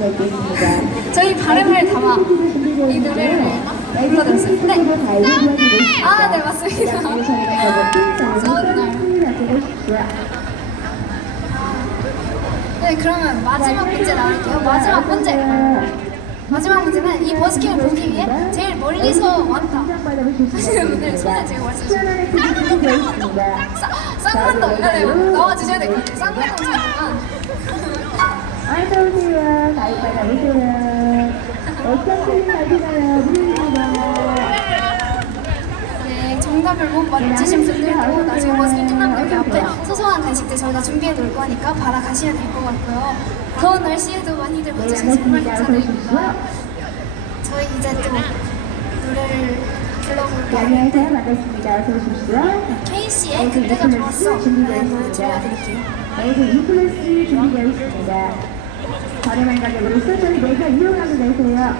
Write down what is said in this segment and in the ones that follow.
수가 있겠습니다. 저희 바람을 담아 이 노래를 불러드렸어요. 네. 아, 네, 맞습니다. 네, 그러면 마지막 문제 나갈게요. 마지막 문제. 마지막 문제는 이 버스킹을 보기 위해 제일 멀리서 왔다 하시는 분들 손을 제가 말씀해주세요. 쌍문도 이거를 나와주셔야 될 것 같아요. 잠깐. 오세요. 어떤 팀이 가시나요? 네, 정답을 못 맞추신 분들도 나중에 버스킹 끝나면 여기 앞에 소소한 간식들 저희가 준비해 놓을 거니까 받아 가셔야 될 것 같고요. 더운 날씨에도 많이들 와주셔서 정말 감사드립니다. 저희 이제 또 노래를 불러볼게요. 안녕하세요. 반갑습니다. 어서 오십시오. 케이씨의 그때가 좋았어. 라는 노래 들려드릴게요. 여기서 2 플러스 준비되어 있습니다. 저렴한 가격으로 소셜 내가 이용하고 계세요.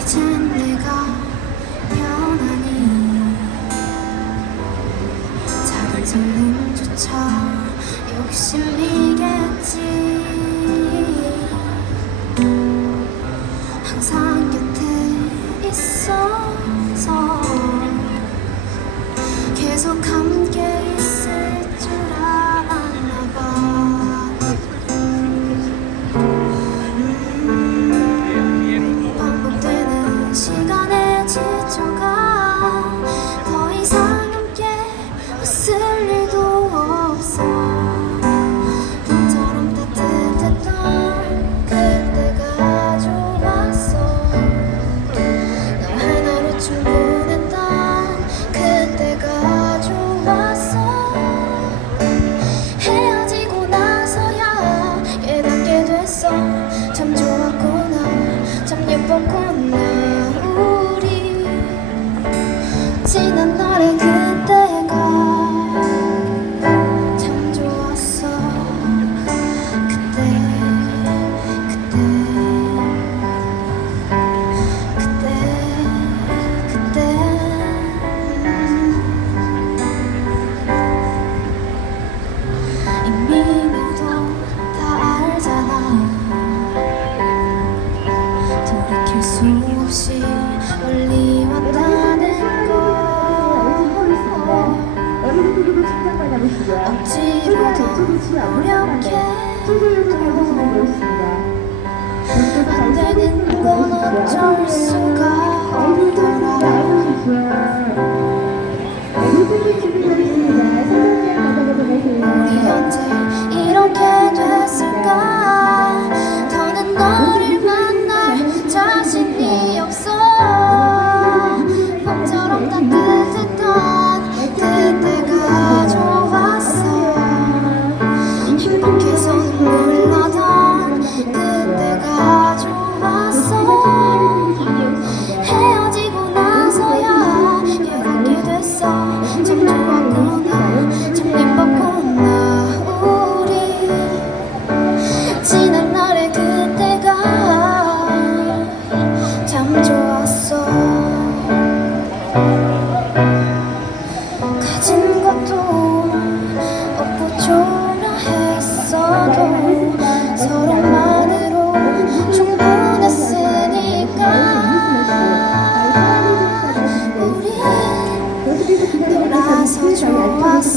이젠 내가 욕심이겠지 계속 억지로도 노력해 안 되는 건 어쩔 수가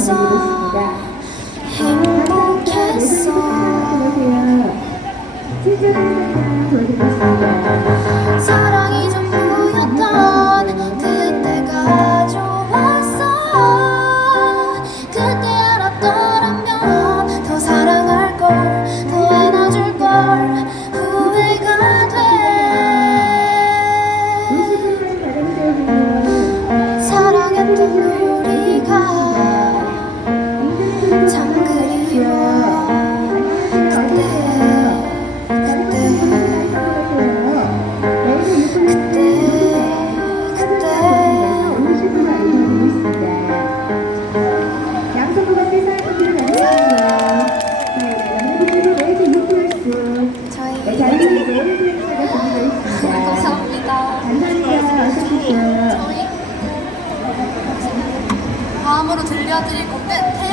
좋았 감사합니다. 저희 다음으로 들려드릴 곡은 태영